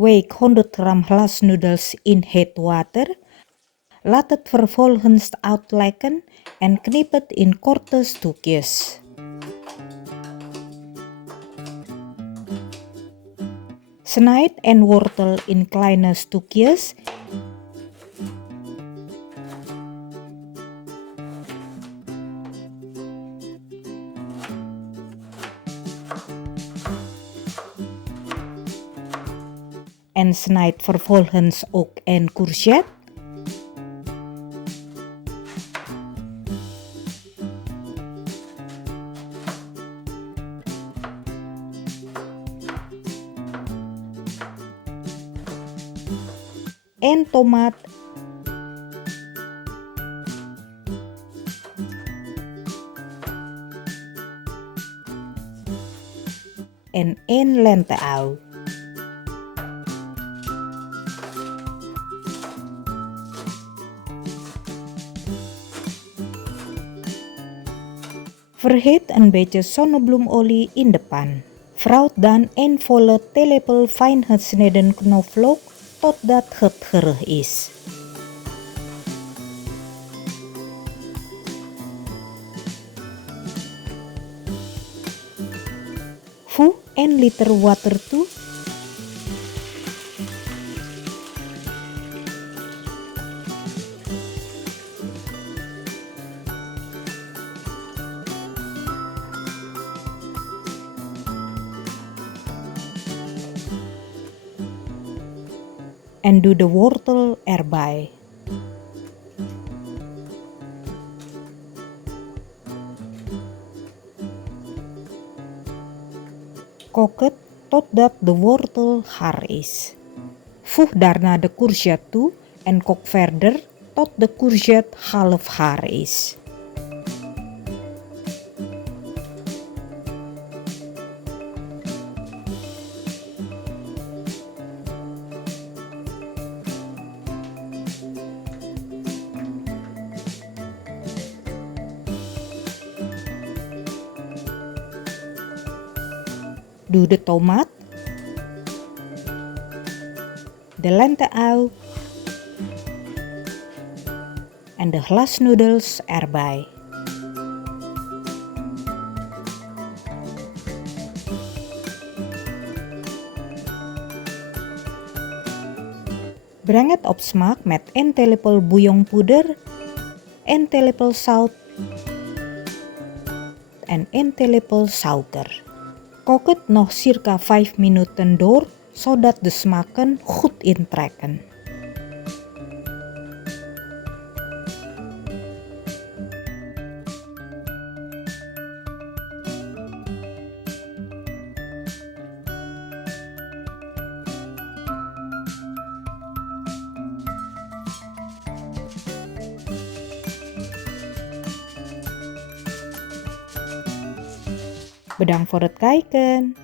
Week 100 gram glasnoedels in heet water. Laat het vervolgens uitlekken en knip het in korte stukjes. Snijd en wortel in kleine stukjes. En snijd vervolgens ook een courgette. En tomaat. En 1 lenteui. Verhit een beetje zonnebloemolie in de pan. Vrouw dan een volle theelepel fijn gesneden knoflook totdat het gerig is. Voeg 1 liter water toe. En doe de wortel erbij. Kook het totdat de wortel gaar is. Voeg daarna de courgette toe en kook verder tot de courgette half gaar is. Doe de tomaat, de lenteui en de glasnoedels erbij. Breng het op smaak met 1 theelepel bouillonpoeder, 1 theelepel zout en 1 theelepel suiker. Kook het nog circa 5 minuten door, zodat de smaken goed intrekken. Bedankt voor het kijken.